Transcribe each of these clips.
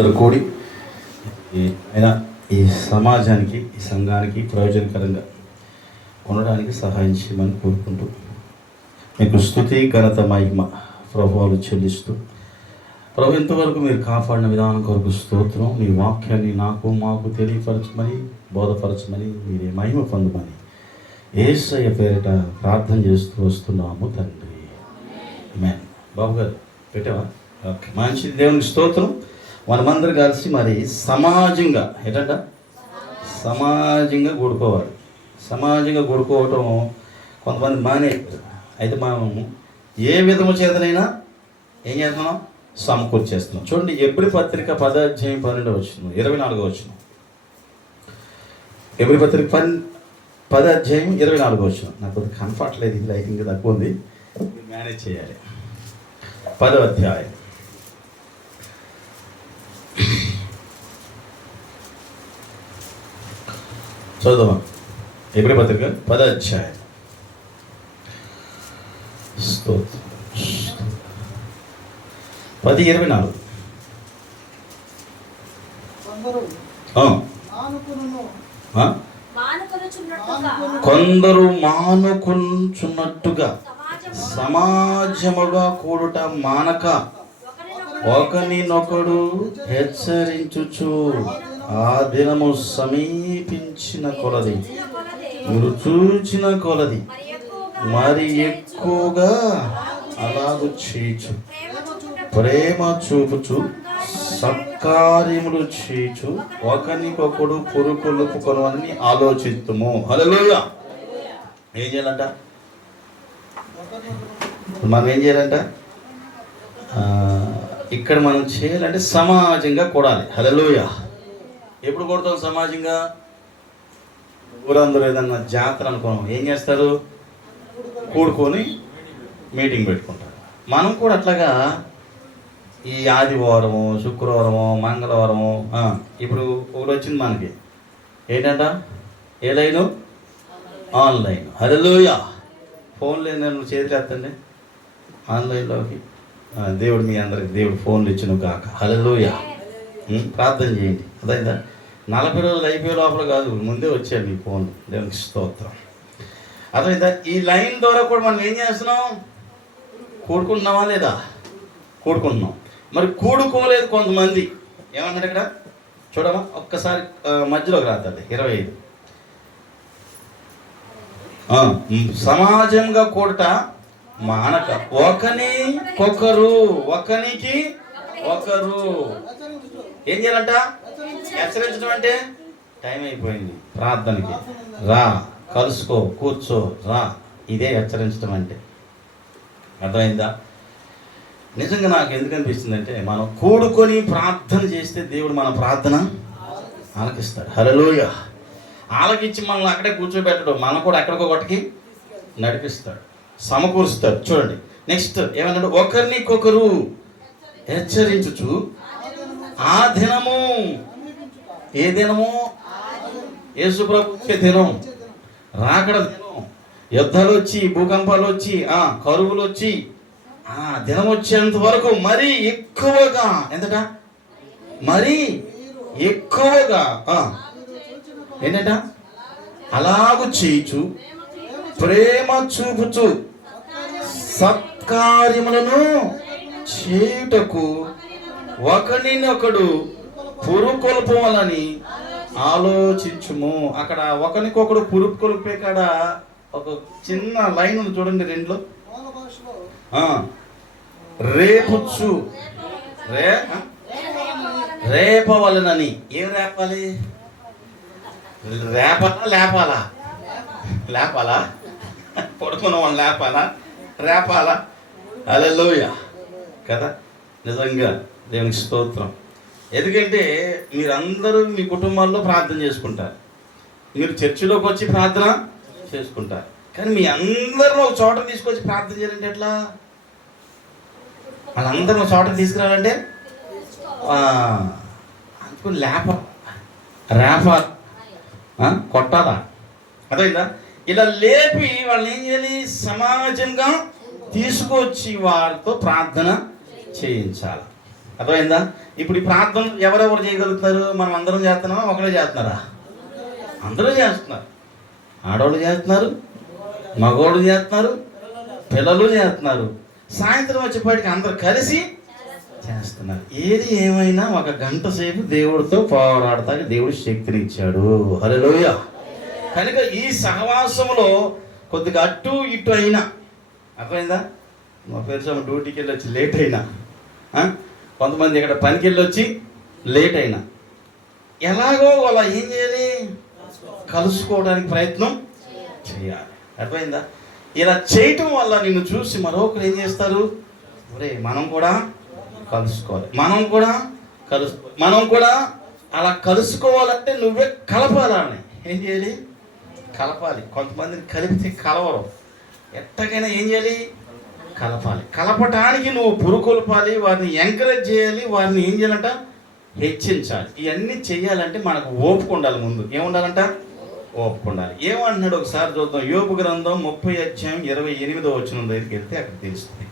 అందరూ కూడి అయినా ఈ సమాజానికి ఈ సంఘానికి ప్రయోజనకరంగా ఉండడానికి సహాయం చేయమని కోరుకుంటూ మీకు స్తుతి ఘనత మహిమ ప్రభువులు చెల్లిస్తూ ప్రభు ఇంతవరకు మీరు కాపాడిన విధానం కొరకు స్తోత్రం. మీ వాక్యాన్ని మాకు తెలియపరచమని బోధపరచమని మీరే మహిమ పొందమని యేసయ్య పేరిట ప్రార్థన చేస్తూ వస్తున్నాము తండ్రి. ఆమేన్. బాబు గారు పెట్టావా? ఓకే, మంచిది. దేవునికి స్తోత్రం. మనమందరం కలిసి మరి సమాజంగా ఏంటంట సమాజంగా కూడుకోవాలి. సమాజంగా కూడుకోవటం కొంతమంది మానేస్తారు. అయితే మనం ఏ విధము చేతనైనా ఏం చేస్తున్నాం? సమకూర్చేస్తున్నాం. చూడండి, ఎబ్రీ పత్రిక 10:12 24 ఎబ్రీ పత్రిక 10:24 నాకు కొద్దిగా కనపట్లేదు, ఇది లైటింగ్ తక్కువ ఉంది, మేనేజ్ చేయాలి. 10వ అధ్యాయం చదువు. ఎబ్రీ పత్రిక 10వ అధ్యాయం. స్తోత్రం. 10:24 కొందరు మానుకొనుచున్నట్టుగా సమాజముగా కూడుట మానక ఒకరినొకడు హెచ్చరించుచు ఆ దినము సమీపించిన కొలది మీరు చూచిన కొలది మరి ఎక్కువగా అలాగు చేయుచు ప్రేమ చూపుచు సత్కార్యములు చేయుచు ఒకరికొకడు పురుకొల్పుకొనని ఆలోచిస్తుము. హల్లెలూయా. ఏం చేయాలంట? మనం ఏం చేయాలంట? ఇక్కడ మనం చేయాలంటే సమాజంగా కూడాలి. హల్లెలూయా. ఎప్పుడు కొడతాం సమాజంగా? ఊరందరూ ఏదన్నా జాతర అనుకోవడం ఏం చేస్తారు? కూడుకొని మీటింగ్ పెట్టుకుంటారు. మనం కూడా అట్లాగా ఈ ఆదివారము, శుక్రవారము, మంగళవారము, ఇప్పుడు ఒకటి వచ్చింది మనకి ఏంటంట? ఏ లైను? ఆన్లైన్. హల్లెలూయా. ఫోన్లో నేను చేతులు ఎత్తండి ఆన్లైన్లోకి. దేవుడు మీ అందరికి దేవుడు ఫోన్లు ఇచ్చిన కాక. హల్లెలూయా. ప్రార్థన చేయండి. అదైందా? 40 రోజులు అయిపోయే లోపల కాదు, ముందే వచ్చాడు మీ ఫోన్. దేవునికి స్తోత్రం. అదైందా? ఈ లైన్ ద్వారా కూడా మనం ఏం చేస్తున్నాం? కూడుకుంటున్నామా లేదా? కూడుకుంటున్నాం. మరి కూడుకోలేదు కొంతమంది. ఏమన్నాడు ఇక్కడ చూడమా ఒక్కసారి, మధ్యలోకి రాదండి. 25 సమాజంగా కూడట మానక ఒకరికి ఒకరు ఏం చేయాలంట? హెచ్చరించడం అంటే టైం అయిపోయింది, ప్రార్థనకి రా, కలుసుకో, కూర్చో, రా. ఇదే హెచ్చరించడం అంటే. అర్థమైందా? నిజంగా నాకు ఎందుకు అనిపిస్తుంది అంటే, మనం కూడుకొని ప్రార్థన చేస్తే దేవుడు మన ప్రార్థన ఆలకిస్తాడు. హల్లెలూయా. ఆలకించి మనల్ని అక్కడే కూర్చోబెట్టడం, మనం కూడా ఎక్కడికొకటికి నడిపిస్తాడు, సమకూరుస్తాడు. చూడండి నెక్స్ట్ ఏమన్నాడు? ఒకరికొకరు హెచ్చరించుచు ఆ దినము. ఏ దినము? యేసు ప్రభు దినం, రాకడ దినం. యుద్ధాలు వచ్చి, భూకంపాలు వచ్చి, కరువులు వచ్చి, దినం వచ్చేంత వరకు మరీ ఎక్కువగా ఎంతట? మరీ ఎక్కువగా ఏంటంట? అలాగు చేయుచు ప్రేమ చూపుచు సత్కార్యములను చేయుటకు ఒకరినొకడు పురుకొల్పవాలని ఆలోచించుము. అక్కడ ఒకరికొకడు పురుకొల్పే కాడ ఒక చిన్న లైన్ ఉంది చూడండి, 2లో. రేపుచ్చు రేపవలనని. ఏం రేపాలి? రేపాలా లేపాలా? లేపాలా? పడుకున్న వాళ్ళని లేపాలా? రేపాలా? హల్లెలూయా కదా. నిజంగా దేవునికి స్తోత్రం. ఎందుకంటే మీరందరూ మీ కుటుంబాల్లో ప్రార్థన చేసుకుంటారు, మీరు చర్చిలోకి వచ్చి ప్రార్థన చేసుకుంటారు. కానీ మీ అందరిని ఒక చోట తీసుకొచ్చి ప్రార్థన చేయాలంటే ఎట్లా? వాళ్ళందరూ ఒక చోట తీసుకురావాలంటే అనుకుని రేప కొట్టాలా? అదైందా? ఇలా లేపి వాళ్ళని ఏం చేయాలి? సమాజంగా తీసుకొచ్చి వారితో ప్రార్థన చేయించాలి. అర్థమైందా? ఇప్పుడు ఈ ప్రార్థన ఎవరెవరు చేయగలుగుతున్నారు? మనం అందరం చేస్తున్నామా, ఒకరే చేస్తున్నారా? అందరూ చేస్తున్నారు. ఆడవాళ్ళు చేస్తున్నారు, మగవాళ్ళు చేస్తున్నారు, పిల్లలు చేస్తున్నారు. సాయంత్రం వచ్చేపాటికి అందరు కలిసి చేస్తున్నారు. ఏది ఏమైనా ఒక గంట సేపు దేవుడితో పోరాడతానికి దేవుడు శక్తిని ఇచ్చాడు. హల్లెలూయా. కనుక ఈ సహవాసంలో కొద్దిగా అటు ఇటు అయినా, అర్థమైందా? మా పేరు డ్యూటీకి వెళ్ళి వచ్చి లేట్ అయినా, కొంతమంది ఇక్కడ పనికి వెళ్ళి వచ్చి లేట్ అయినా, ఎలాగో వాళ్ళ ఏం చేయాలి? కలుసుకోవడానికి ప్రయత్నం చేయాలి. అర్థమైందా? ఇలా చేయటం వల్ల నిన్ను చూసి మరొకరు ఏం చేస్తారు? ఒరే మనం కూడా కలుసుకోవాలి, మనం కూడా అలా కలుసుకోవాలంటే నువ్వే కలపాలని. ఏం చేయాలి? కలపాలి. కొంతమందిని కలిపితే కలవరు. ఎట్టకైనా ఏం చేయాలి? కలపాలి. కలపటానికి నువ్వు పురుకొల్పాలి, వారిని ఎంకరేజ్ చేయాలి, వారిని ఏం చేయాలంట? హెచ్చించాలి. ఇవన్నీ చెయ్యాలంటే మనకు ఓపిక ఉండాలి. ముందు ఏముండాలంట? ఓపిక ఉండాలి. ఏమంటున్నాడు ఒకసారి చూద్దాం. యోబు గ్రంథం 30:28 దగ్గరికి వెళ్తే అక్కడ తెలుస్తుంది.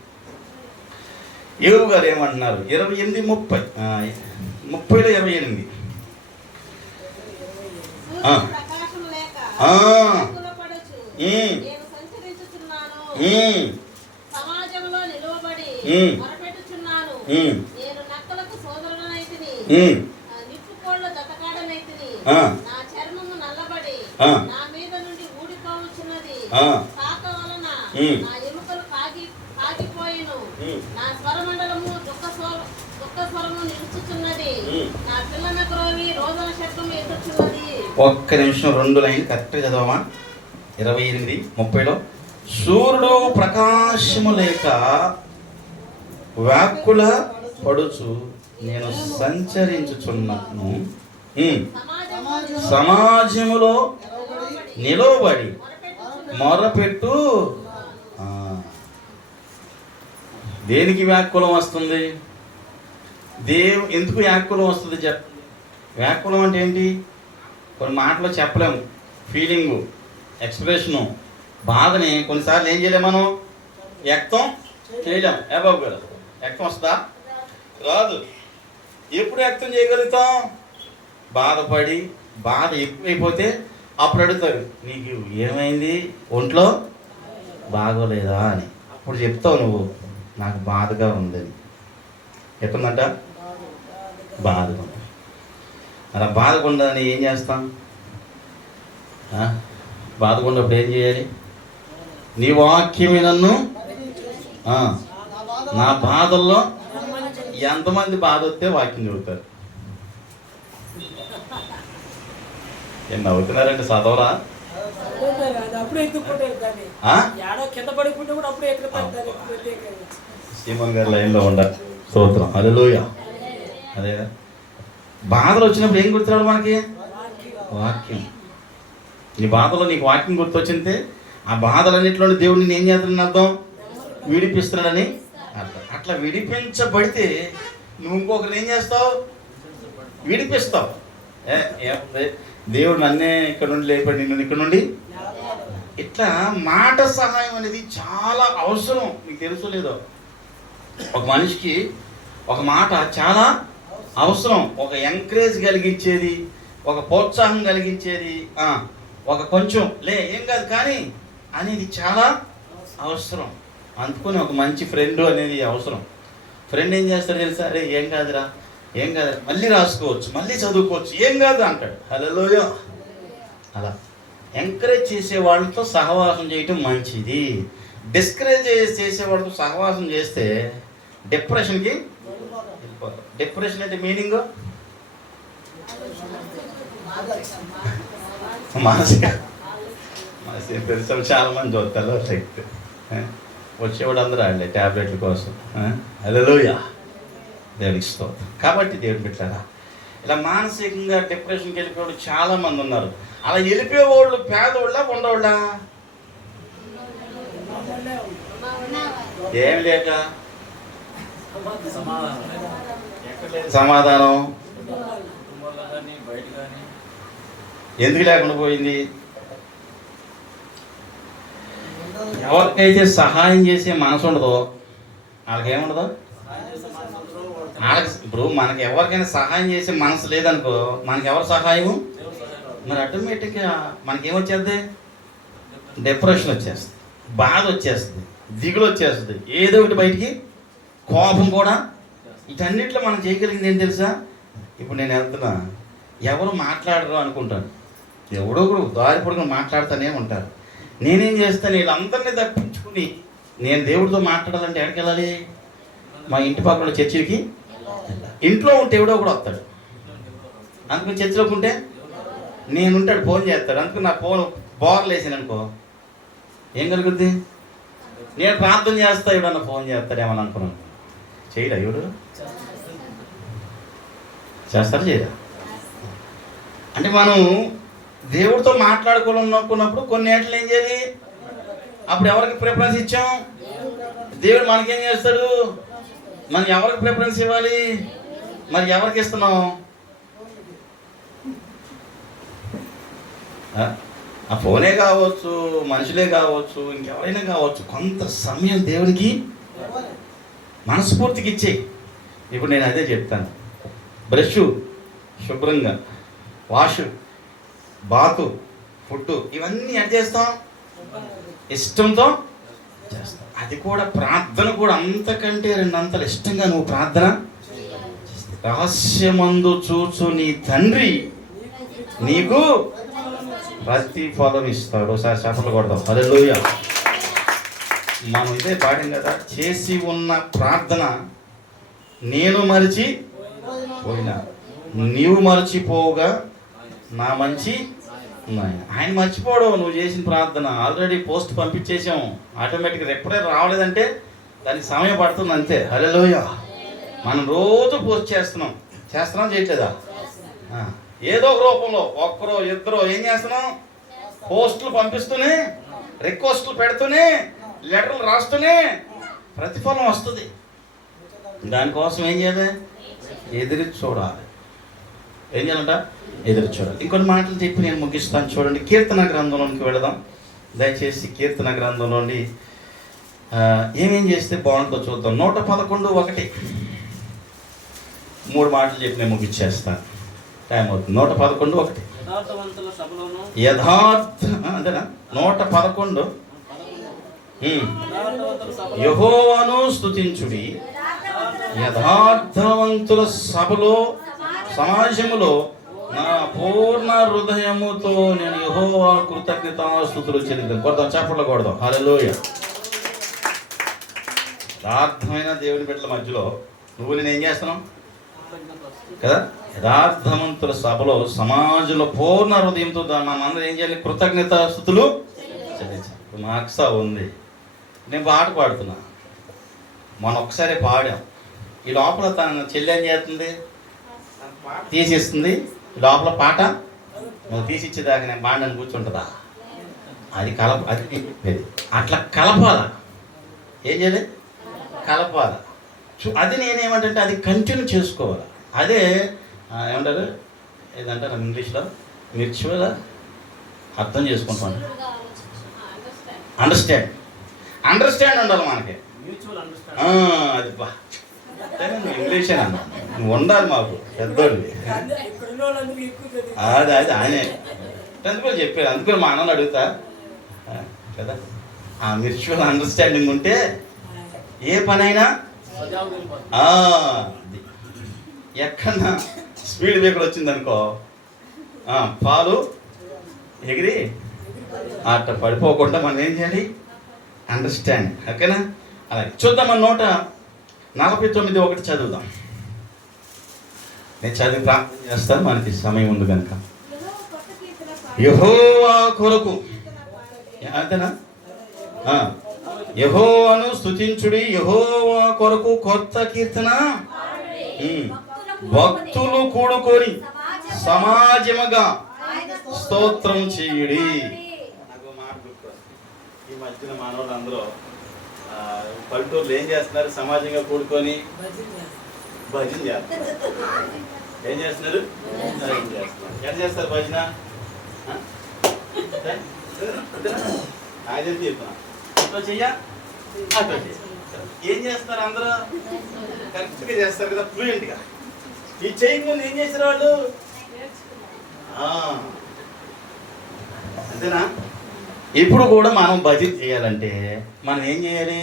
యోబు గారు ఏమంటున్నారు? 30:28 నా మీద నుండి ఊడిపోవచ్చున్నది. కాక వలన నా ఎముకలు కాగిపోయిను. నా స్వరమండలము దుఃఖ స్వరము నిలుచుచున్నది. నా పిల్లన క్రోవి రోదన శబ్దం ఎత్తుచున్నది. ఒక్క నిమిషం 2 లైన్లు కరెక్ట్గా చదవమా? 28:30 సూర్యుడు ప్రకాశము లేక వ్యాకుల పడుచు నేను సంచరించుచున్నాను. సమాజములో నిలవబడి మొరపెట్టు. దేనికి వ్యాకులం వస్తుంది? ఎందుకు వ్యాకులం వస్తుంది? వ్యాకులం అంటే ఏంటి? కొన్ని మాటలు చెప్పలేము. ఫీలింగు, ఎక్స్ప్రెషను, బాధని కొన్నిసార్లు ఏం చేయలేము, మనం వ్యక్తం చేయలేం. ఏ బాబు గారు, వ్యక్తం వస్తుందా? రాదు. ఎప్పుడు వ్యక్తం చేయగలుగుతాం? బాధపడి, బాధ ఎక్కువైపోతే అప్పుడు అడుగుతారు, నీకు ఏమైంది, ఒంట్లో బాగోలేదా అని. అప్పుడు చెప్తావు నువ్వు, నాకు బాధగా ఉందని. ఎట్టుందంట? బాధగా ఉంది. అలా బాధకుండాలని ఏం చేస్తాం? బాధకున్నప్పుడు ఏం చేయాలి? నీ వాక్యమే నన్ను, నా బాధల్లో ఎంతమంది బాధ వస్తే వాక్యం చదువుతారు? ఏం నవ్వుతున్నారంటే చదవరా? శ్రీమన్ గారి లైన్లో ఉండాలి. స్తోత్రం, హల్లెలూయా. అదే బాధలు వచ్చినప్పుడు ఏం గుర్తురాడు మనకి? వాక్యం. నీ బాధలో నీకు వాక్యం గుర్తొచ్చిందే ఆ బాధలన్నింటిలో దేవుడిని ఏం చేస్తున్నాడని అర్థం? విడిపిస్తున్నాడని అర్థం. అట్లా విడిపించబడితే నువ్వు ఇంకొకరిని ఏం చేస్తావు? విడిపిస్తావు. దేవుడు నన్నే ఇక్కడ నుండి లేపడి నిన్ను ఇక్కడ నుండి. ఇట్లా మాట సహాయం అనేది చాలా అవసరం. మీకు తెలుసు లేదో, ఒక మనిషికి ఒక మాట చాలా అవసరం. ఒక ఎంకరేజ్ కలిగించేది, ఒక ప్రోత్సాహం కలిగించేది, ఒక కొంచెం ఏం కాదు కానీ అనేది చాలా అవసరం. అందుకని ఒక మంచి ఫ్రెండ్ అనేది అవసరం. ఫ్రెండ్ ఏం చేస్తాడు తెలుసా? అరే ఏం కాదురా, ఏం కాదు, మళ్ళీ రాసుకోవచ్చు, మళ్ళీ చదువుకోవచ్చు, ఏం కాదు అంటాడు. హల్లెలూయా. అలా ఎంకరేజ్ చేసే వాళ్ళతో సహవాసం చేయటం మంచిది. డిస్కరేజ్ చేసే వాళ్ళతో సహవాసం చేస్తే డిప్రెషన్కి వెళ్ళిపోతాం. డిప్రెషన్ అంటే మీనింగ్ మానసిక తెలుసు. చాలా మంది చూస్తారు శక్తి వచ్చేవాడు అందరూ ఆడలే ట్యాబ్లెట్ల కోసం. హల్లెలూయా, దేవునికి స్తోత్రం. కాబట్టి దేవుని బిడ్డలారా, ఇలా మానసికంగా డిప్రెషన్కి వెళ్ళిపోయేవాళ్ళు చాలామంది ఉన్నారు. అలా వెళ్ళిపోయేవాళ్ళు పేదోళ్ళ ఉండవాళ్ళ? ఏం లేక సమాధానం ఎందుకు లేకుండా పోయింది? ఎవరికైతే సహాయం చేసే మనసు ఉండదో వాళ్ళకేముండదు? వాళ్ళకి ఇప్పుడు మనకి ఎవరికైనా సహాయం చేసే మనసు లేదనుకో, మనకి ఎవరు సహాయము? మరి ఆటోమేటిక్గా మనకేమొచ్చేది? డిప్రెషన్ వచ్చేస్తుంది, బాధ వచ్చేస్తుంది, దిగులు వచ్చేస్తుంది, ఏదో ఒకటి బయటికి, కోపం కూడా. వీటన్నిటిలో మనం చేయగలిగింది ఏం తెలుసా? ఇప్పుడు నేను వెళ్తున్నా, ఎవరు మాట్లాడరు అనుకుంటాను, ఎవడో ఒకడు దారి పొడుగుని మాట్లాడుతూనే ఉంటారు. నేనేం చేస్తాను, వీళ్ళందరినీ తప్పించుకుని నేను దేవుడితో మాట్లాడాలంటే ఎక్కడికి వెళ్ళాలి? మా ఇంటి పక్కన చర్చికి. ఇంట్లో ఉంటే ఎవడో కూడా వస్తాడు, అందుకని చర్చిలోకి ఉంటే నేనుంటాడు, ఫోన్ చేస్తాడు. అందుకని నా ఫోన్ బోర్లు వేసాను అనుకో, ఏం కలుగుద్ది? నేను ప్రార్థన చేస్తా, ఎవడన్నా ఫోన్ చేస్తాడేమని అనుకున్నాను. చేయరా? ఎవడు చేస్తారా? చేయరా? అంటే మనం దేవుడితో మాట్లాడుకోవాలనుకున్నప్పుడు కొన్ని ఏళ్ళు ఏం చేయాలి? అప్పుడు ఎవరికి ప్రిఫరెన్స్ ఇచ్చాం? దేవుడు మనకేం చేస్తాడు? మనం ఎవరికి ప్రిఫరెన్స్ ఇవ్వాలి? మరి ఎవరికి ఇస్తున్నాం? ఆ ఫోనే కావచ్చు, మనుషులే కావచ్చు, ఇంకెవరైనా కావచ్చు, కొంత సమయం దేవుడికి మనస్ఫూర్తికి ఇచ్చేయి. ఇప్పుడు నేను అదే చెప్తాను, బ్రష్ శుభ్రంగా, వాష్, బాతు, ఫుడ్, ఇవన్నీ ఎట్ చేస్తాం? ఇష్టంతో చేస్తాం. అది కూడా ప్రార్థన కూడా అంతకంటే రెండంతలు ఇష్టంగా నువ్వు ప్రార్థన. రహస్యమందు చూచు నీ తండ్రి నీకు ప్రతిఫలం ఇస్తాడు. ఒకసారి చప్పట్లు కొడదాం. హల్లెలూయా. మనం ఇదే పాడాం కదా, చేసి ఉన్న ప్రార్థన నేను మరిచి పోయినా నీవు మరచిపోగా నా మంచి ఆయన మర్చిపోవడం. నువ్వు చేసిన ప్రార్థన ఆల్రెడీ పోస్ట్ పంపించేసాం, ఆటోమేటిక్గా ఎప్పుడే రావలేదంటే దానికి సమయం పడుతుంది అంతే. హల్లెలూయా. మనం రోజు పోస్ట్ చేస్తున్నాం చేయట్లేదా? ఏదో ఒక రూపంలో ఒక్కరో ఇద్దరో ఏం చేస్తున్నాం? పోస్టులు పంపిస్తూనే, రిక్వెస్టులు పెడుతూనే, లెటర్లు రాస్తూనే ప్రతిఫలం వస్తుంది. దానికోసం ఏం చేయాలి? ఎదురు చూడాలి. ఏం చేయాలంట? ఎదురు చూడాలి. ఇంకొన్ని మాటలు చెప్పి నేను ముగిస్తాను. చూడండి, కీర్తన గ్రంథంలోనికి వెళదాం దయచేసి. కీర్తన గ్రంథంలోని ఏమేం చేస్తే బాగుంటుందో చూద్దాం. 111:1 3 మాటలు చెప్పి నేను ముగిచ్చేస్తాను, టైం అవుతుంది. 111:1 యథార్థ అంతేనా? 111 యెహోవాను స్తుతించుడి, యథార్థవంతుల సభలో సమాజములో నా పూర్ణ హృదయముతో నేను యెహోవా కృతజ్ఞతాస్తుతులు చెల్లిద్దాను. కొడదాం, చప్పట్లు కొడదాం. హల్లెలూయా. యథార్థమైన దేవుని బిడ్డల మధ్యలో నువ్వు నేను ఏం చేస్తున్నావు కదా? యథార్థవంతుల సభలో సమాజంలో పూర్ణ హృదయంతో మనందరం ఏం చేయాలి? కృతజ్ఞతాస్తుతులు చెల్లించాలి. మా అక్సా ఉంది, నేను పాట పాడుతున్నా, మొన్న ఒకసారి పాడాం. ఈ లోపల తన చెల్లి ఏం చేస్తుంది? తీసిస్తుంది. లోపల పాట నువ్వు తీసిచ్చేదాకా నేను పాడని కూర్చుంటుందా? అది అది అట్లా కలపాల. ఏం చేయాలి? కలపాల. అది నేనేమంటే అది కంటిన్యూ చేసుకోవాలి. అదే ఏమంటారు, ఏదంటారు ఇంగ్లీష్లో? మ్యూచువల్ అర్థం చేసుకుంటాను. అండర్స్టాండ్ ఉండాలి మనకి. అది బా నువ్వు ఇంగ్లీషే అన్నా, నువ్వు ఉండాలి మాకు పెద్దోళ్ళు. అది ఆయనే అందుకో చెప్పారు. అందుకని మా అన్నలు అడుగుతా కదా, ఆ మ్యూచువల్ అండర్స్టాండింగ్ ఉంటే ఏ పనైనా. ఎక్కడన్నా స్పీడ్ బ్రేకర్ వచ్చిందనుకో, పాలు ఎగిరి అట్ట పడిపోకుండా మనం ఏం చేయాలి? అండర్స్టాండ్. ఓకేనా? అలాగే చూద్దాం. మన 149:1 చదువుదాం. నేను చదివి ప్రార్థన చేస్తాను, మనకి సమయం ఉంది కనుక. యెహోవా కొరకు అంతేనా? యెహోవాను స్తుతించుడి, యెహోవా కొరకు కొత్త కీర్తన భక్తులు కూడుకొని సమాజముగా స్తోత్రం చేయుడి. ఈ మధ్యన మానవులు అందరూ పల్లెటూరులో ఏం చేస్తున్నారు? సమాజంగా కూడుకొని భజన చేస్తున్నారు. ఏం చేస్తున్నారు? ఎట్లా చేస్తారు భజన? అదే చెప్తున్నా, అట్లా చెయ్య, అట్లా చెయ్య. ఏం చేస్తారు అందరూ? కరెక్ట్గా చేస్తారు కదా, ఫ్లూయెంట్గా. ఇది చేయకముందు ఏం చేశారు వాళ్ళు? అంతేనా? ఇప్పుడు కూడా మనం భజన చేయాలంటే మనం ఏం చేయాలి?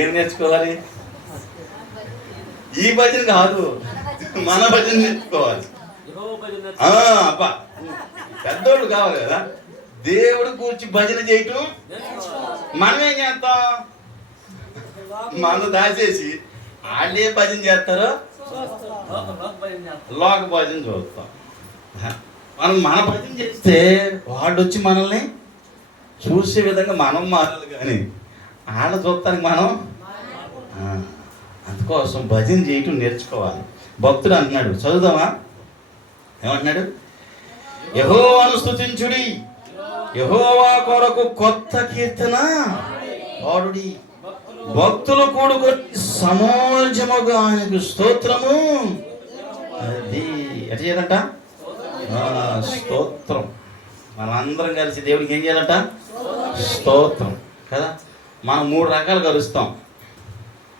ఏం నేర్చుకోవాలి? ఈ భజన కాదు, మన భజన నేర్చుకోవాలి. అబ్బా, పెద్దోళ్ళు కావాలి కదా, దేవుడు కూర్చి భజన చేయటం. మనం ఏం చేస్తాం? మనం దాచేసి వాళ్ళే భజన చేస్తారో లోక భజన చూస్తాం. మనం మన భజన చేస్తే వాడు వచ్చి మనల్ని చూసే విధంగా మనం మారాలి, కానీ వాళ్ళ చూస్తానికి మనం. అందుకోసం భజన చేయటం నేర్చుకోవాలి. భక్తుడు అంటున్నాడు, చదువుదామా? ఏమంటున్నాడు? యెహోవాను స్తుతించుడి, యెహోవా కొరకు కొత్త కీర్తన పాడుడి, భక్తులు కూడుకొని సమాజముగా ఆయనకు స్తోత్రము. అది ఎట్లా చేయాలంట? స్తోత్రం. మనం అందరం కలిసి దేవుడికి ఏం చేయాలంట? స్తోత్రం కదా. మనం 3 రకాలు కలుస్తాం: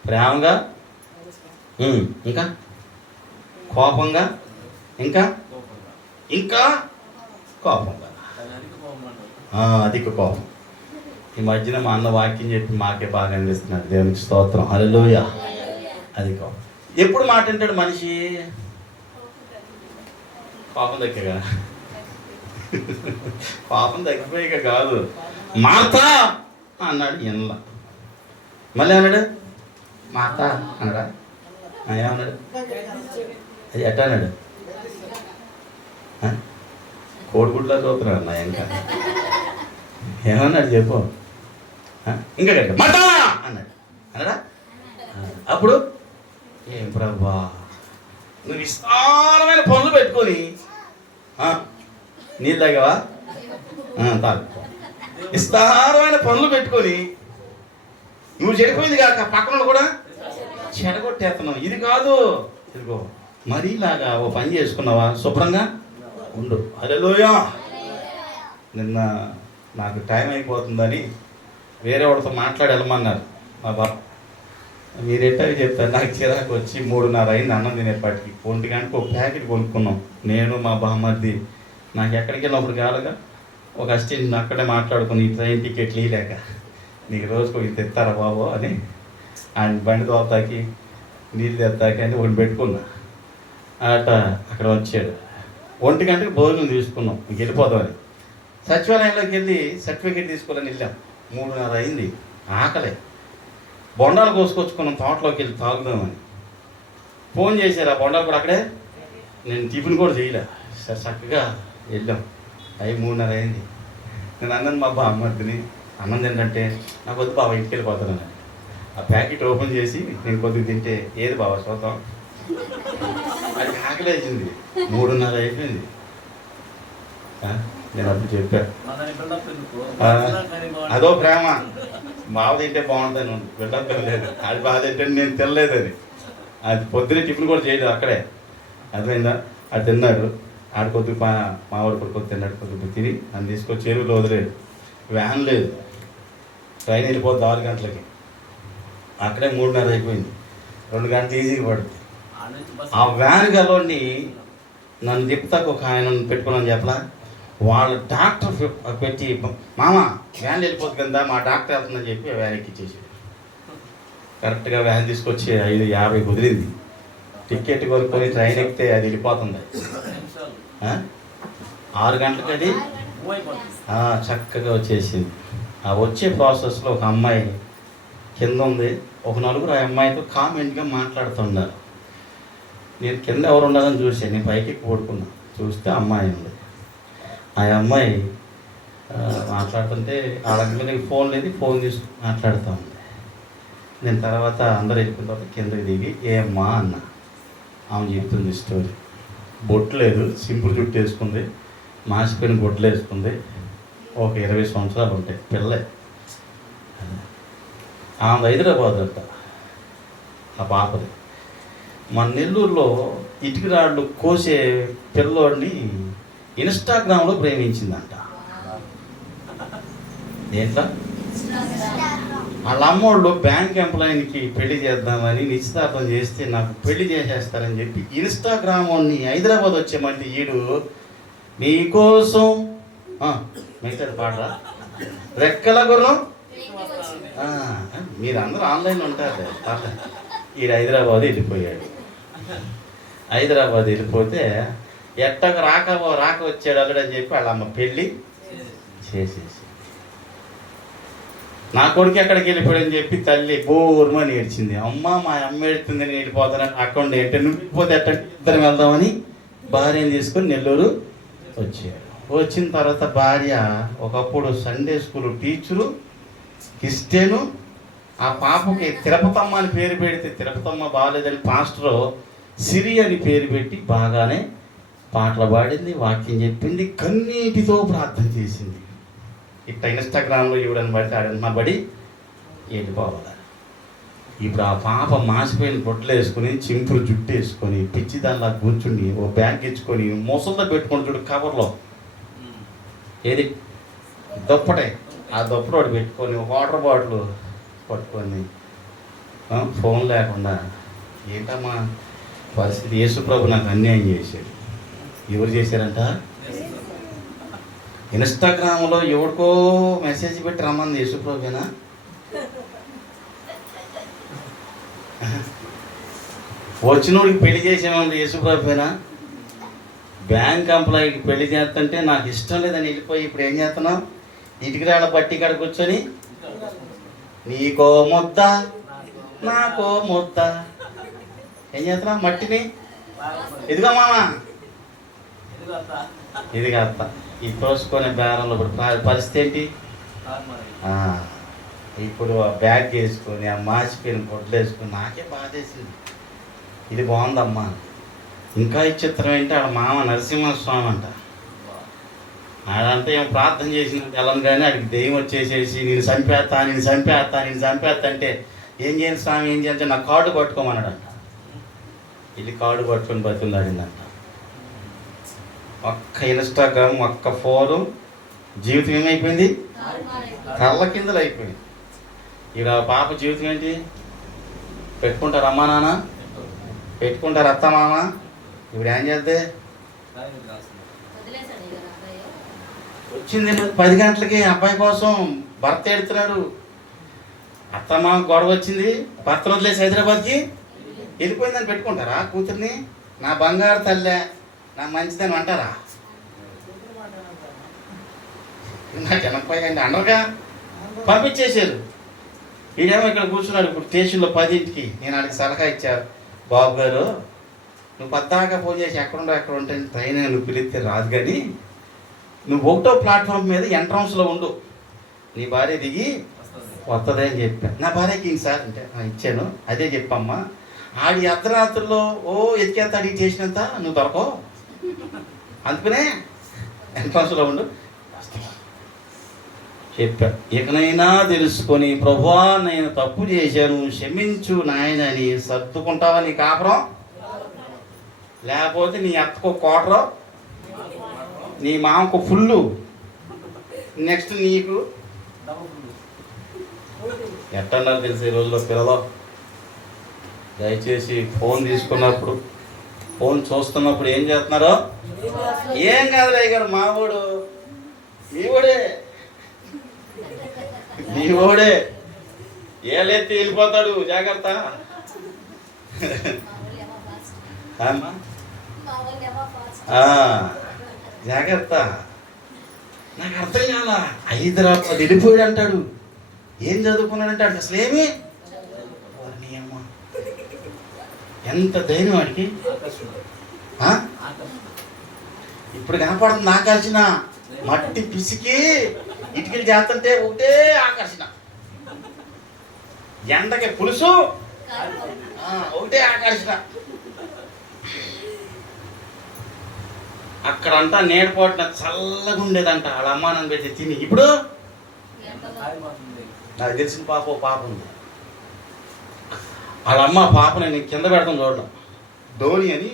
ప్రేమగా, ఇంకా కోపంగా, ఇంకా కోపంగా. అధిక కోపం. ఈ మధ్యన మా అన్న వాక్యం చెప్పి మాకే బాగా అనిపిస్తున్నాడు. దేవునికి స్తోత్రం, హల్లెలూయా. అది కోపం. ఎప్పుడు మాట వింటాడు మనిషి? కోపం దగ్గరగా, కోపం తగ్గిపోయాక కాదు. మార్తా అన్నాడు ఎన్లా, మళ్ళీ ఏమన్నాడు? మార్తా అన్నాడా? ఏమన్నాడు? అది ఎట్టా అన్నాడు? కోడిగుడ్లా చూస్తున్నాడు అన్న. ఇంకా ఏమన్నాడు చెప్పు? ఇంకా కట్ట మార్తా అన్నాడు అన్నాడా? అప్పుడు ఏం ప్రభా, నువ్వు విస్తారమైన పనులు పెట్టుకొని నీళ్ళు తాగావా? తాగు. విస్తారమైన పనులు పెట్టుకొని నువ్వు చెడిపోయింది కాక పక్కన కూడా చెడగొట్టేస్తున్నావు. ఇది కాదు, ఇదిగో మరీలాగా ఓ పని చేసుకున్నావా, శుభ్రంగా ఉండు. హల్లెలూయా. నిన్న నాకు టైం అయిపోతుందని వేరే వాడితో మాట్లాడి వెళ్ళమన్నారు మా బాబు. మీరేంటవి చెప్తారు, నాకు చిరాకు వచ్చి 3:30 అయింది అన్నం తినేపాటికి. 1 గంటకు ఒక ప్యాకెట్ కొనుక్కున్నాం నేను మా బామ్మర్ది. నాకు ఎక్కడికి వెళ్ళినప్పుడు కాదుగా, ఒక అసిస్టెంట్ అక్కడే మాట్లాడుకుని, ఈ ట్రైన్ టికెట్లు ఇలేక నీకు రోజుకు ఇంత తెస్తారా బాబు అని ఆయన బండి తోతాకి నీళ్ళు తెస్తాకి అని ఒకటి పెట్టుకున్నా. అక్కడ వచ్చాడు. 1 గంటకు భోజనం తీసుకున్నాం, ఇంక వెళ్ళిపోదామని. సచివాలయంలోకి వెళ్ళి సర్టిఫికేట్ తీసుకోవాలని వెళ్ళాం. 3:30 అయింది. ఆకలే. బొండాలు కోసుకొచ్చుకున్నాం తోటలోకి వెళ్ళి తాగుదామని. ఫోన్ చేశారు, ఆ బొండాలు కూడా అక్కడే. నేను టిఫిన్ కూడా చేయలే. సరే చక్కగా వెళ్ళాం. 3:30 అయింది. నేను అన్నాను మా బామ్మర్దిని, అన్నం తింటే నాకు వద్దు బాబా ఇంటికి వెళ్ళిపోతాను. ఆ ప్యాకెట్ ఓపెన్ చేసి నేను కొద్దిగా తింటే, ఏది బాబా చూద్దాం, అది ఆకలి వేసింది. 3:30 అయిపోయింది. నేను అప్పుడు చెప్పాను, అదో ప్రేమ, బావ తింటే బాగుంటుంది, వెళ్ళడం లేదు. అది బాధ ఏంటంటే నేను తినలేదని. అది పొద్దున్నే టిఫిన్ కూడా చేయలేదు అక్కడే. అర్థమైందా? అది తిన్నాడు. ఆడ కొద్దిగా మా వాడు కొద్దిగా తిన్నాడు. కొద్దిగా తిని నన్ను తీసుకొచ్చి చెరువులో వదిలేడు. వ్యాన్ లేదు, ట్రైన్ వెళ్ళిపోద్ది 6 గంటలకి. అక్కడే 3:30 అయిపోయింది. 2 గంటలు ఈజీగా పడుతుంది. ఆ వ్యాన్ గలోని నన్ను తిప్పుతాకు ఒక ఆయన పెట్టుకున్నాను చెప్పలా. వాళ్ళు డాక్టర్ పెట్టి, మామ వ్యాన్ వెళ్ళిపోతుంది కదా, మా డాక్టర్ వెళ్తుందని చెప్పి వ్యాన్ ఎక్కిచ్చేసాడు. కరెక్ట్గా వ్యాన్ తీసుకొచ్చి 5:50 కుదిరింది. టికెట్ కొనుక్కొని ట్రైన్ ఎక్కితే అది వెళ్ళిపోతుంది. 6 గంటలకు అది చక్కగా వచ్చేసింది. ఆ వచ్చే ప్రాసెస్లో ఒక అమ్మాయి కింద ఉంది. ఒక 4 ఆ అమ్మాయితో కామెంట్గా మాట్లాడుతున్నారు. నేను కింద ఎవరు ఉండాలని చూసాను. నేను పైకి పడుకున్నా. చూస్తే అమ్మాయి ఉంది. ఆ అమ్మాయి మాట్లాడుతుంటే వాళ్ళకి ఫోన్ లేదు, ఫోన్ తీసుకుని మాట్లాడుతూ ఉంది. నేను తర్వాత అందరూ వెళ్ళిపోయిన తర్వాత కిందకి దిగి ఏమ్మా అన్న. ఆమె చెప్తుంది స్టోరీ. బొట్టు లేదు, సింపుల్ జుట్టు వేసుకుంది, మాసిపోయిన బొట్లు వేసుకుంది. ఒక 20 సంవత్సరాలు ఉంటాయి, పిల్లే. ఆమె హైదరాబాద్ అంట ఆ పాపది. మన నెల్లూరులో ఇటుక రాళ్ళు కోసే పిల్లోడిని ఇన్స్టాగ్రామ్లో ప్రేమించిందంట. దేంట్లో? వాళ్ళ అమ్మోళ్ళు బ్యాంక్ ఎంప్లాయీకి పెళ్లి చేద్దామని నిశ్చితార్థం చేస్తే నాకు పెళ్లి చేసేస్తారని చెప్పి ఇన్స్టాగ్రామ్ వాడిని హైదరాబాద్ వచ్చేమంటే ఈడు నీకోసం మిగతాది పాడరా రెక్కల గుర్రం మీరందరూ ఆన్లైన్ ఉంటారు పాట. ఈడు హైదరాబాద్ వెళ్ళిపోయాడు. హైదరాబాద్ వెళ్ళిపోతే ఎట్టక రాక వచ్చాడు అల్లుడని చెప్పి వాళ్ళ అమ్మ పెళ్ళి చేసేసి నా కొడుకు ఎక్కడికి వెళ్ళిపోయాడని చెప్పి తల్లి బోర్మని ఏడ్చింది. అమ్మ మా అమ్మ ఏడుతుంది, నేను వెళ్ళిపోతాను అకౌంట్ అంటే నువ్వు వెళ్ళిపోతే ఎట్ట ఇద్దరం వెళ్దామని భార్యను తీసుకొని నెల్లూరు వచ్చాడు. వచ్చిన తర్వాత భార్య ఒకప్పుడు సండే స్కూల్ టీచరు, క్రిస్టియను. ఆ పాపకి తిరుపతమ్మ అని పేరు పెడితే తిరుపతమ్మ బాగాలేదని పాస్టరు సిరి అని పేరు పెట్టి బాగానే పాటలు పాడింది, వాక్యం చెప్పింది, కన్నీటితో ప్రార్థన చేసింది. ఇట్లా ఇన్స్టాగ్రామ్లో ఇవ్వడని పడితే ఆడని బడి వెళ్ళిపోవాలి. ఇప్పుడు ఆ పాప మాసిపోయిన బొట్టలు వేసుకొని చింపురు జుట్టు వేసుకొని పిచ్చి దానిలా కూర్చుని ఓ బ్యాగ్ ఇచ్చుకొని మొసలతో పెట్టుకొని చూడు కవర్లో ఏది దుప్పటే, ఆ దుప్పటి పెట్టుకొని వాటర్ బాటిల్ పట్టుకొని ఫోన్ లేకుండా ఏంటమ్మా పరిస్థితి. యేసుప్రభు నాకు అన్యాయం చేశాడు. ఎవరు చేశారంట? ఇన్స్టాగ్రామ్లో ఎవరికో మెసేజ్ పెట్టి రమ్మంది యేసుప్రభునా? వచ్చినోడికి పెళ్లి చేసేమంది యేసుప్రభునా? బ్యాంక్ ఎంప్లాయీకి పెళ్లి చేస్తుంటే నాకు ఇష్టం లేదని వెళ్ళిపోయి ఇప్పుడు ఏం చేస్తున్నావు? ఇంటికి రాళ్ళ బట్టి కాడ కూర్చొని నీకో ముద్ద నాకో ముద్ద ఏం చేస్తున్నావు? మట్టిని ఇదిగో మామా ఇది కాస్త ఈ కోసుకునే బేరంలో ఇప్పుడు పరిస్థితి ఏంటి? ఇప్పుడు ఆ బ్యాగ్ వేసుకొని ఆ మాసిపోయిన బొడ్లు వేసుకొని నాకే బాధేసింది. ఇది బాగుందమ్మా. ఇంకా ఈ చిత్రం ఏంటి, ఆడ మామ నరసింహస్వామి అంట. ఆడంటే ఏం ప్రార్థన చేసిన తెల్లని కానీ ఆడికి దెయ్యం వచ్చేసేసి నేను చంపేస్తా అంటే ఏం చేయండి స్వామి ఏం చేయాలంటే నా కార్డు పట్టుకోమన్నాడంట. ఇది కార్డు పట్టుకొని బతిలాడిందంట. ఒక్క ఇన్స్టాగ్రామ్ ఒక్క ఫోను జీవితం ఏమైపోయింది? కళ్ళ కిందలు అయిపోయింది. ఇక పాప జీవితం ఏంటి? పెట్టుకుంటారు అమ్మా నాన్న, పెట్టుకుంటారు అత్త మామ. ఇప్పుడు ఏం చేద్దే? వచ్చింది 10 గంటలకి అబ్బాయి కోసం భర్త ఎడుతున్నాడు. అత్త మామ గొడవ వచ్చింది, భర్తను వదిలేసి హైదరాబాద్కి వెళ్ళిపోయిందని పెట్టుకుంటారా కూతుర్ని? నా బంగారు తల్లే నా మంచిదని అంటారా? నాకు వెనకపోయి అండరుగా పంపించేశారు. ఈడేమో ఇక్కడ కూర్చున్నాడు. ఇప్పుడు స్టేషన్లో 10ంటికి నేను ఆడికి సలహా ఇచ్చా, బాబు గారు నువ్వు పద్దాకా ఫోన్ చేసి ఎక్కడ ఉంటే ట్రైన్ నువ్వు పిలిస్తే రాదు, కానీ నువ్వు 1వ ప్లాట్ఫామ్ మీద ఎంట్రన్స్లో ఉండు, నీ భార్య దిగి వస్తుంది అని చెప్పా. నా భార్యకి ఇంక సార్ అంటే ఇచ్చాను, అదే చెప్పమ్మా. ఆడి అర్ధరాత్రుల్లో ఎతికేస్తా అడిగి చేసినంత నువ్వు దొరకవు, అందుకనే ఎంట్రన్స్లో ఉండు చెప్పా. ఇకనైనా తెలుసుకొని ప్రభువా నేను తప్పు చేశాను క్షమించు నాయన అని సర్దుకుంటావా నీ కాపురం? లేకపోతే నీ అత్తకు క్వార్టర్, నీ మామకు ఫుల్లు, నెక్స్ట్ నీకు ఎట్టన్నారు తెలిసి ఈ రోజుల్లో పిల్లలు. దయచేసి ఫోన్ తీసుకున్నప్పుడు ఫోన్ చూస్తున్నప్పుడు ఏం చేస్తున్నారో ఏం కాదు రయ్య గారు, మావోడు నీవోడే ఏలెత్తి వెళ్ళిపోతాడు, జాగ్రత్త. జాగ్రత్త. నాకు అర్థం కాల. హైదరాబాద్ వెళ్ళిపోయాడు అంటాడు. ఏం చదువుకున్నాడంటే అంటే అసలు ఏమి ఎంత ధైర్యం వాడికి. ఇప్పుడు కనపడుతుంది ఆకర్షణ. మట్టి పిసికి ఇటుకలు చేస్తుంటే ఒకటే ఆకర్షణ. ఎండకి పులుసు ఒకటే ఆకర్షణ. అక్కడంతా నేడపోటున చల్లగా ఉండేదంట. వాళ్ళ అమ్మ నన్ను పెట్టి తిని. ఇప్పుడు నాకు తెలిసిన పాప ఉంది. వాళ్ళ అమ్మ పాపని నేను కింద పెడతాం చూడడం. ధోని అని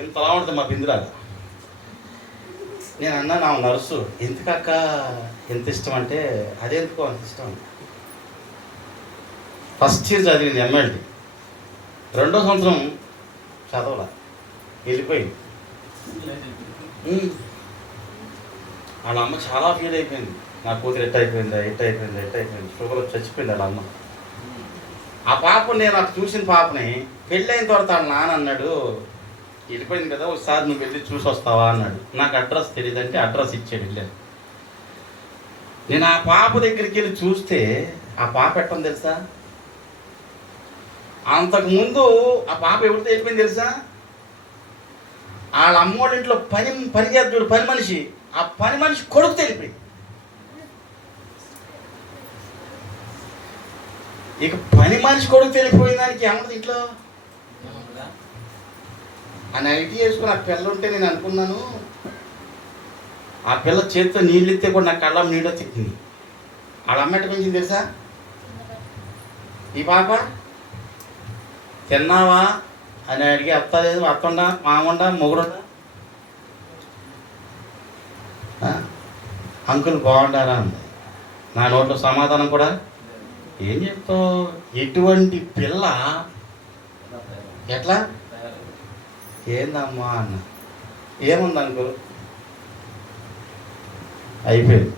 ఇంతలా ఉంటుంది మా బిందులాగా. నేను అన్నాను ఆమె నర్సు, ఎందుకక్క ఎంత ఇష్టం అంటే, అదెందుకో అంత ఇష్టం. ఫస్ట్ ఇయర్ చదివింది ఎమ్మెల్టీ, 2వ సంవత్సరం చదవలా, వెళ్ళిపోయింది. వాళ్ళ అమ్మ చాలా ఫీల్ అయిపోయింది, నా కూతురు ఎట్ అయిపోయింది, షుగర్ వచ్చి చచ్చిపోయింది వాళ్ళ అమ్మ. ఆ పాప, నేను అటు చూసిన పాపని పెళ్ళైన తర్వాత వాళ్ళ నాన్న అన్నాడు, వెళ్ళిపోయింది కదా ఒకసారి నువ్వు వెళ్ళి చూసి వస్తావా అన్నాడు. నాకు అడ్రస్ తెలియదంటే అడ్రస్ ఇచ్చాడు, వెళ్ళాను. నేను ఆ పాప దగ్గరికి వెళ్ళి చూస్తే ఆ పాప ఎట్టని తెలుసా, అంతకుముందు ఆ పాప ఎవరితో వెళ్ళిపోయింది తెలుసా, వాళ్ళ అమ్మోళ్ళ ఇంట్లో పని చేస్తాడు పని మనిషి, ఆ పని మనిషి కొడుకు వెళ్ళిపోయింది. ఇక పని మనిషి కొడుకు వెళ్ళిపోయిన దానికి ఏమన్నది ఇంట్లో, ఆ నైటీ వేసుకుని ఆ పిల్ల ఉంటే నేను అనుకున్నాను, ఆ పిల్ల చేతితో నీళ్ళు ఇస్తే కూడా నాకు కళ్ళం నీళ్ళు తిట్టింది. వాళ్ళ అమ్మ ఎట్ట పెంచింది తెలుసా, ఈ పాప తిన్నావా అని అడిగి అత్త లేదు, అత్తండా మామండా మొగుడుండా, అంకుల్ బాగుండారా అంది. నా నోట్లో సమాధానం కూడా ఏం చెప్తావు, ఎటువంటి పిల్ల ఎట్లా ఏందమ్మా అన్న, ఏముంది అంకుల్, అయిపోయింది.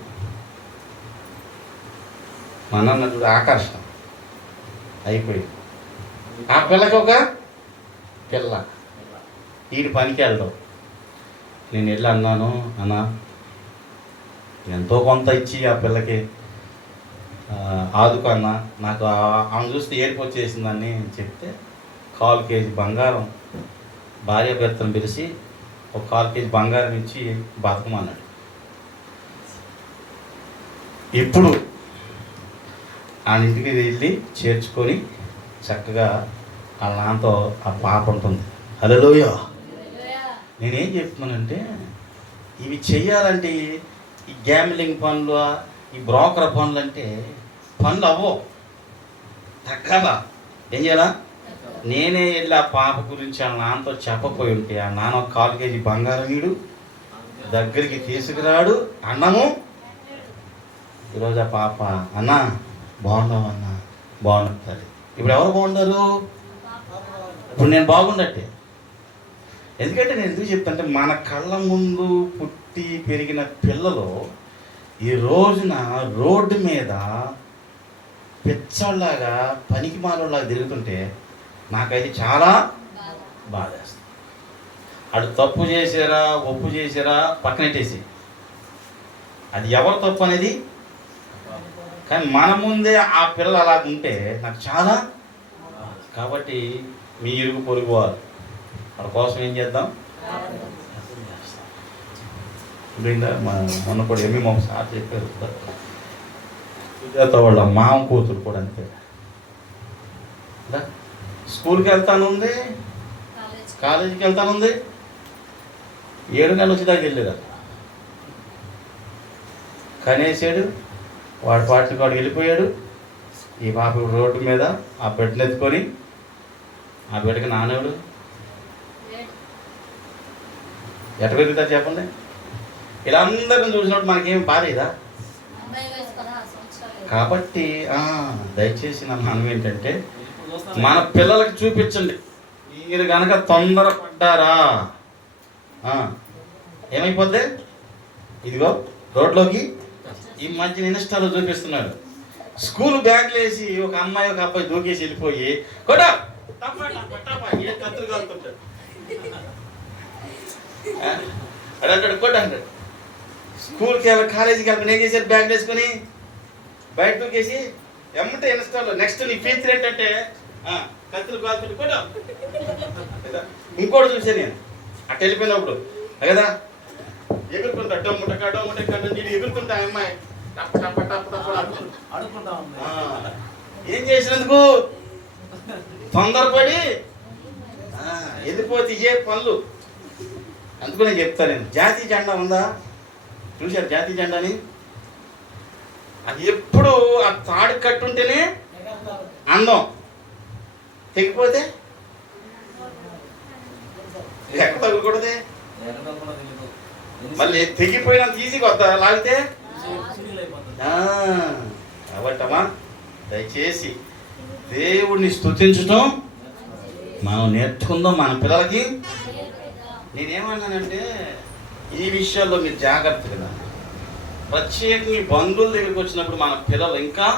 మా నాన్న చూడు ఆకర్షణ అయిపోయింది. ఆ పిల్లకి ఒక పిల్ల, వీడి పనికి వెళ్దాం. నేను వెళ్ళి అన్నాను, అన్నా ఎంతో కొంత ఇచ్చి ఆ పిల్లకి ఆదుకన్నా, నాకు ఆమె చూస్తే ఏడుపు వచ్చేసిందని చెప్తే 1/4 కేజీ బంగారం భార్యాభర్తను పిలిచి 1/4 కేజీ బంగారం ఇచ్చి బతకమన్నాడు. ఇప్పుడు ఆ ఇంటికి వెళ్ళి చేర్చుకొని చక్కగా వాళ్ళ నాన్నతో ఆ పాప ఉంటుంది. హల్లెలూయా. నేనేం చెప్తున్నానంటే, ఇవి చెయ్యాలంటే ఈ గ్యామ్లింగ్ పనులు, ఈ బ్రోకర్ పనులు అంటే పనులు అవ్వవు, తగ్గదా. ఏం చేయాలా, నేనే వెళ్ళి ఆ పాప గురించి ఆ నాన్నతో చెప్పపోయి ఉంటే, ఆ నాన్న 1/4 కేజీ బంగారం వీడు దగ్గరికి తీసుకురాడు, అన్నము. ఈరోజు ఆ పాప, అన్న బాగున్నావు అన్న, బాగుంటుంది. ఇప్పుడు ఎవరు బాగున్నారు, ఇప్పుడు నేను బాగున్నట్టే. ఎందుకంటే నేను ఎందుకు చెప్తానంటే, మన కళ్ళ ముందు పుట్టి పెరిగిన పిల్లలు ఈ రోజున రోడ్డు మీద పిచ్చోళ్ళలాగా పనికి మాలోలాగా తిరుగుతుంటే నాకైతే చాలా బాధేస్తుంది. అటు తప్పు చేసారా ఒప్పు చేసారా పక్కనెట్టేసి, అది ఎవరు తప్పు అనేది. కానీ మన ముందే ఆ పిల్లలు అలా ఉంటే నాకు చాలా. కాబట్టి మీ ఇరుగు పొరుగు వారు వాళ్ళ కోసం ఏం చేద్దాం, మొన్న కూడా ఏమీ మాకు సార్ చెప్పారు, సుజాత వాళ్ళ మామ కూతురు కూడా అంతే, స్కూల్కి వెళ్తానుంది, కాలేజీకి వెళ్తానుంది, 7 గంటలు వచ్చేదాకా వెళ్ళేదా, కనేసాడు, వాడి పాటికి వాడు వెళ్ళిపోయాడు. ఈ పాప రోడ్డు మీద ఆ బిడ్డను ఎత్తుకొని, ఆ బిడ్డకి నానేవాడు ఎట పెరుగుతారు చెప్పండి. ఇలా అందరిని చూసినప్పుడు మనకేం బాధేదా. కాబట్టి దయచేసి నా మనం ఏంటంటే, మన పిల్లలకి చూపించండి. మీరు కనుక తొందరపడ్డారా ఏమైపోద్ది, ఇదిగో రోడ్లోకి ఈ మధ్య ఇన్స్టాలో చూపిస్తున్నాడు, స్కూల్ బ్యాగ్లు వేసి ఒక అమ్మాయి ఒక అబ్బాయి దూకేసి వెళ్ళిపోయి కూడా కత్తులు కాలుతుంటాడు, అడంటాడు కొట్ట అంటాడు. స్కూల్కి వెళ్ళి కాలేజీకి వెళ్ళి ఏం చేశారు, బ్యాగ్లు వేసుకొని బయట దూకేసి ఎమ్మటే ఇన్స్టాలో నెక్స్ట్ నీ ఫీచర్ ఏంటంటే కత్తులు కాలుతుంటే కూడా. ఇంకోటి చూసాను నేను అట్ట వెళ్ళిపోయినప్పుడు కదా, ఎగురుకుంటా డొమ్ముట నీళ్ళు ఎగురుకుంటా అమ్మాయి ఏం చేసినందుకు తొందరపడి వెళ్ళిపోతే ఇదే పనులు. అందుకు నేను చెప్తాను, నేను జాతీయ జెండా ఉందా చూశారు, జాతీయ జెండాని అది ఎప్పుడు ఆ తాడు కట్టుంటేనే అందం, తెగిపోతే ఎక్కడ తగ్గకూడదే. మళ్ళీ తెగిపోయినంత ఈజీగా వస్తా లాగితే కాబట్టమ్మా దయచేసి దేవుడిని స్తుతించటం మనం నేర్చుకుందాం మన పిల్లలకి. నేనేమన్నానంటే ఈ విషయాల్లో మీరు జాగ్రత్తగా, ప్రత్యేకంగా ఈ బంధువుల దగ్గరికి వచ్చినప్పుడు మన పిల్లలు ఇంకా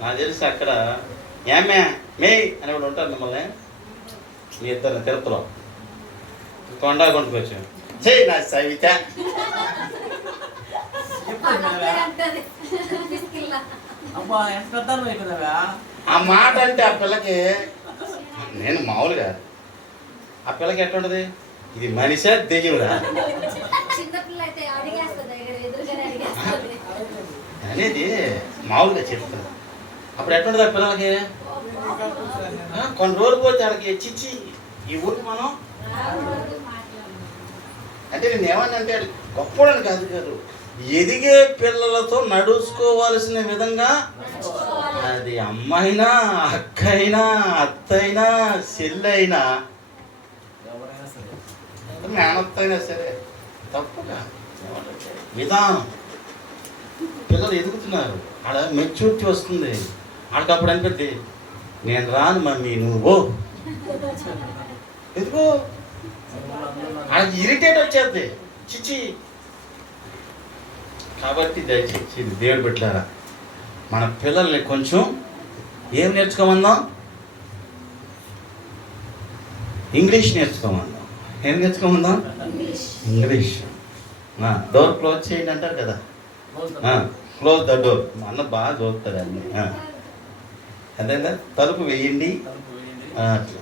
నాకు తెలిసి అక్కడ ఏమే మే అనేవాడు ఉంటారు మిమ్మల్ని, మీ ఇద్దరు తిరుపతిలో కొండా కొనుక్కొచ్చాం చెయ్యి నా సవిత ఆ మాట అంటే ఆ పిల్లకి, నేను మామూలుగా ఆ పిల్లకి ఎట్లా ఉంటుంది, ఇది మనిషే దెయ్యంరా అనేది మామూలుగా చెప్తాను. అప్పుడు ఎట్లుంటుంది ఆ పిల్లలకి, కొన్ని రోజులు పోతే వాళ్ళకి చిచ్చి ఈ ఊరికి మనం అంటే నేను ఏమన్నా గొప్పవాడని కాదు, ఎదిగే పిల్లలతో నడుచుకోవాల్సిన విధంగా, అది అమ్మైనా అక్కైనా అత్తైనా చెల్లైనా మేనత్తైనా సరే తప్పుగా విధానం. పిల్లలు ఎదుగుతున్నారు, ఆడ మెచ్యూరిటీ వస్తుంది, ఆడికి అప్పుడు అనిపిద్ది నేను రాను మమ్మీ నువ్వు ఎందుకు, ఆడికి ఇరిటేట్ వచ్చేది చిచ్చి. కాబట్టి దయచేసి దేవుడు పెట్టారా మన పిల్లల్ని కొంచెం ఏం నేర్చుకోమందాం, ఇంగ్లీష్ నేర్చుకోమందాం. ఏం నేర్చుకోమందాం, ఇంగ్లీష్. డోర్ క్లోజ్ చేయండి అంటారు కదా, క్లోజ్ ద డోర్. అన్న బాగా చదువుతాడు అన్ని, అదేనా తలుపు వేయండి అట్లా.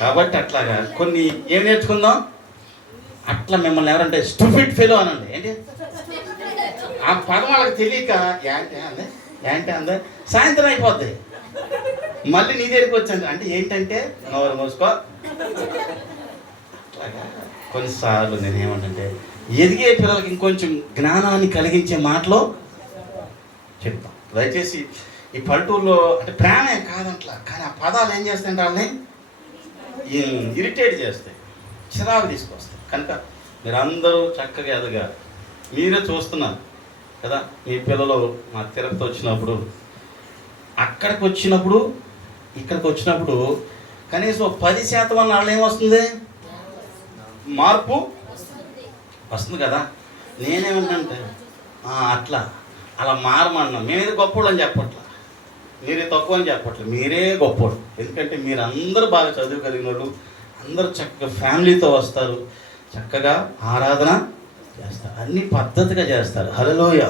కాబట్టి అట్లాగా కొన్ని ఏం నేర్చుకుందాం. అట్లా మిమ్మల్ని ఎవరంటే స్టూపిడ్ ఫెలో అనండి, ఏంటి ఆ పదం వాళ్ళకి తెలియక ఏంటి అందే సాయంత్రం అయిపోద్ది, మళ్ళీ నీ దగ్గరికి వచ్చాను అంటే ఏంటంటే నోరు మూసుకో. అట్లాగా కొన్నిసార్లు నేనేమంటే ఎదిగే పిల్లలకి ఇంకొంచెం జ్ఞానాన్ని కలిగించే మాటలు చెప్తాం. దయచేసి ఈ పల్లెటూరులో అంటే ప్రేమే కాదంట్లా, కానీ ఆ పదాలు ఏం చేస్తాయంటే వాళ్ళని ఇరిటేట్ చేస్తాయి, చిరాకు తీసుకొస్తాయి. కనుక మీరందరూ చక్కగా ఎదగాలి. మీరే చూస్తున్నారు కదా, మీ పిల్లలు మా తిరుపతి వచ్చినప్పుడు, అక్కడికి వచ్చినప్పుడు, ఇక్కడికి వచ్చినప్పుడు కనీసం 10% అన్న వాళ్ళు ఏమొస్తుంది, మార్పు వస్తుంది కదా. నేనేమన్నంటే అట్లా అలా మారమన్నా. మేమేది గొప్పవాళ్ళు అని చెప్పట్లా, మీరే తక్కువ అని చెప్పట్లేదు, మీరే గొప్పవాడు. ఎందుకంటే మీరు అందరూ బాగా చదువు కలిగిన వాళ్ళు, అందరూ చక్కగా ఫ్యామిలీతో వస్తారు, చక్కగా ఆరాధన చేస్తారు, అన్ని పద్ధతిగా చేస్తారు. హల్లెలూయ.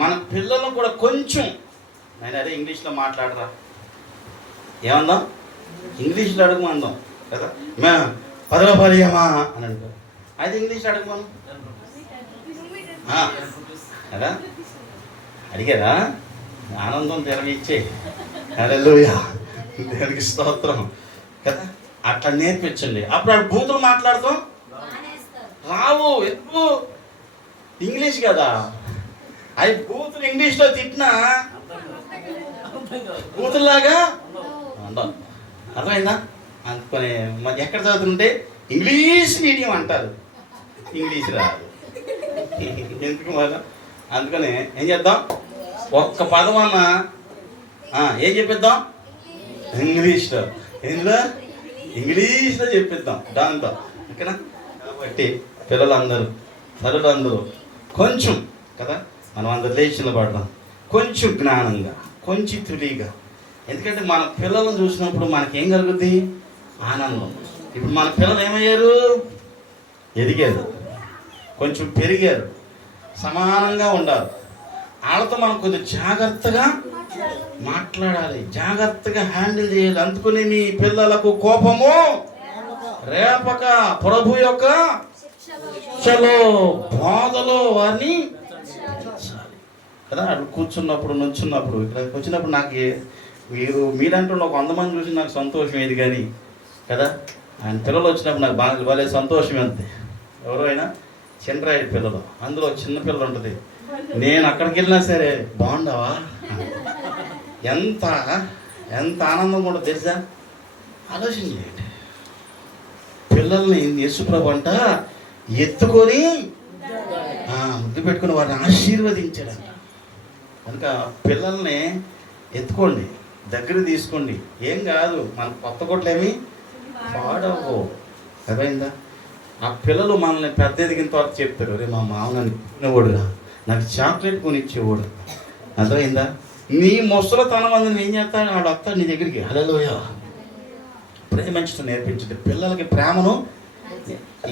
మన పిల్లలను కూడా కొంచెం నేను అదే ఇంగ్లీష్లో మాట్లాడరా ఏమందాం, ఇంగ్లీష్లో అడుగుమందాం కదా. మే పదవ పర్యమా అని అంటారు, అయితే ఇంగ్లీష్లో అడుగుమాను కదా. అడిగారా, ఆనందం తిరగిచ్చే. హల్లెలూయా, దేవునికి స్తోత్రం కదా. అట్లా నేర్పించండి. అప్పుడు బూతులు మాట్లాడతాం రావు, ఎందుకు ఇంగ్లీష్ కదా. అవి బూతులు ఇంగ్లీష్లో తిట్టినా బూతుల్లాగా ఉండవు, అర్థమైందా. అందుకని మరి ఎక్కడ చదువుతుంటే ఇంగ్లీష్ మీడియం అంటారు, ఇంగ్లీష్ రాదు ఎందుకు మరి. అందుకని ఏం చేద్దాం, ఒక్క పదం అన్నా ఏం చెప్పిద్దాం, ఇంగ్లీష్లో. ఇందులో ఇంగ్లీష్లో చెప్పిద్దాం దాంతో, ఓకేనా. కాబట్టి పిల్లలందరూ తల్లులందరూ కొంచెం కదా, మనం అందరు లేచిన పడదాం కొంచెం జ్ఞానంగా, కొంచెం తులిగా. ఎందుకంటే మన పిల్లలను చూసినప్పుడు మనకేం కలుగుద్ది, ఆనందం. ఇప్పుడు మన పిల్లలు ఏమయ్యారు, ఎదిగారు, కొంచెం పెరిగారు, సమానంగా ఉండాలి. వాళ్ళతో మనం కొంచెం జాగ్రత్తగా మాట్లాడాలి, జాగ్రత్తగా హ్యాండిల్ చేయాలి. అందుకని మీ పిల్లలకు కోపము రేపక ప్రభు యొక్క శిక్షలో బాధలో వారిని కదా. అటు కూర్చున్నప్పుడు నుంచున్నప్పుడు ఇక్కడికి వచ్చినప్పుడు నాకు మీరంటూ ఒక 100 మంది చూసి నాకు సంతోషం ఏది కానీ కదా. ఆయన పిల్లలు వచ్చినప్పుడు నాకు బాగా భలే సంతోషం అంతే. ఎవరో అయినా చిన్నరాయుడు పిల్లలు, అందులో చిన్న పిల్లలు ఉంటుంది. నేను అక్కడికి వెళ్ళినా సరే బాగుండవా, ఎంత ఎంత ఆనందంగా ఉండదు తెలుసా. ఆలోచన చేయండి, పిల్లల్ని యేసుప్రభు అంట ఎత్తుకొని ముద్దు పెట్టుకుని వారిని ఆశీర్వదించాడంట. కనుక పిల్లల్ని ఎత్తుకోండి, దగ్గర తీసుకోండి. ఏం కాదు, మన కొత్త కొట్లేమి పాడవు. అర్థమైందా? ఆ పిల్లలు మనల్ని పెద్ద ఎదిగిన తర్వాత చెప్తారు, రే మా మామ నన్ను కొనిచ్చేవాడురా, నాకు చాక్లెట్ కొనిచ్చేవాడు. అర్థమైందా? నీ ముసలితనం అందరిని ఏం చేస్తాడు, వాడు వస్తాడు నీ దగ్గరికి, హల్లెలూయా, ప్రేమించడం నేర్పించండి పిల్లలకి. ప్రేమను,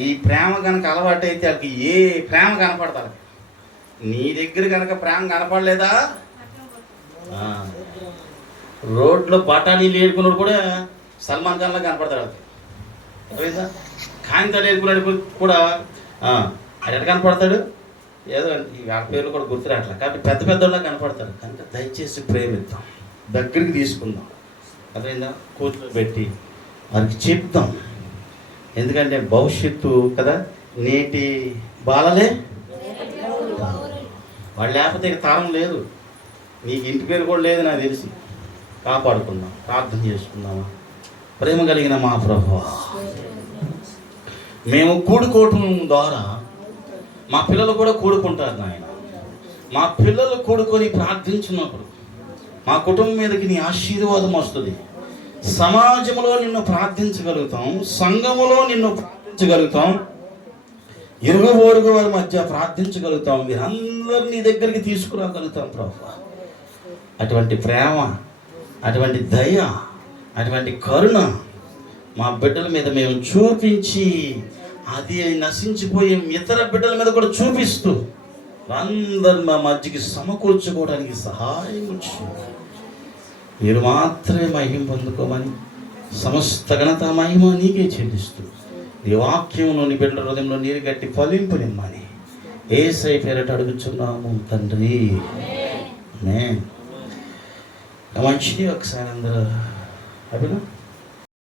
ఈ ప్రేమ కనుక అలవాటు అయితే వాళ్ళకి ఏ ప్రేమ కనపడతారు. నీ దగ్గర కనుక ప్రేమ కనపడలేదా, రోడ్లో బఠానీలు ఏడుకున్నాడు కూడా సల్మాన్ ఖాన్లా కనపడతాడు వాళ్ళకి. అర్థమైందా? కాంతాలు ఏడుకున్నాడు కూడా అది ఎట్లా కనపడతాడు, ఏదో ఆ పేర్లు కూడా గుర్తురాట్లా, కాబట్టి పెద్ద పెద్దోళ్ళ కనపడతాడు. కనుక దయచేసి ప్రేమిద్దాం, దగ్గరికి తీసుకుందాం. అదేందా కూర్చోబెట్టి వారికి చెప్తాం. ఎందుకంటే భవిష్యత్తు కదా, నేటి బాలలే వాళ్ళు, లేకపోతే ఇక తరం లేదు. నీకు ఇంటి పేరు కూడా లేదు నాకు తెలిసి. కాపాడుకుందాం, ప్రార్థన చేసుకుందామా. ప్రేమ కలిగిన మా ప్రభువా, మేము కూడుకోవటం ద్వారా మా పిల్లలు కూడా కూడుకుంటారు నాయన. మా పిల్లలు కూడుకొని ప్రార్థించినప్పుడు మా కుటుంబం మీదకి నీ ఆశీర్వాదం వస్తుంది. సమాజంలో నిన్ను ప్రార్థించగలుగుతాం, సంఘములో నిన్ను ప్రార్థించగలుగుతాం, ఇరుగు పొరుగు వారి మధ్య ప్రార్థించగలుగుతాం, మీరందరూ నీ దగ్గరికి తీసుకురాగలుగుతాం ప్రభువా. అటువంటి ప్రేమ, అటువంటి దయ, అటువంటి కరుణ మా బిడ్డల మీద మేము చూపించి, అది నశించిపోయే ఇతర బిడ్డల మీద కూడా చూపిస్తూ అందరు మా మధ్యకి సమకూర్చుకోవడానికి సహాయం చేయండి. మీరు మాత్రమే మహిమ పొందుకోమని, సమస్త ఘనత మహిమ నీకే చెల్లిస్తూ, ఈ వాక్యంలో నీ బిడ్డల హృదయంలో నీరు గట్టి ఫలింపు నిమ్మని యేసయ్య పేరట అడుగుచున్నాము తండ్రి. మంచిది. ఒకసారి అందరూ అభినా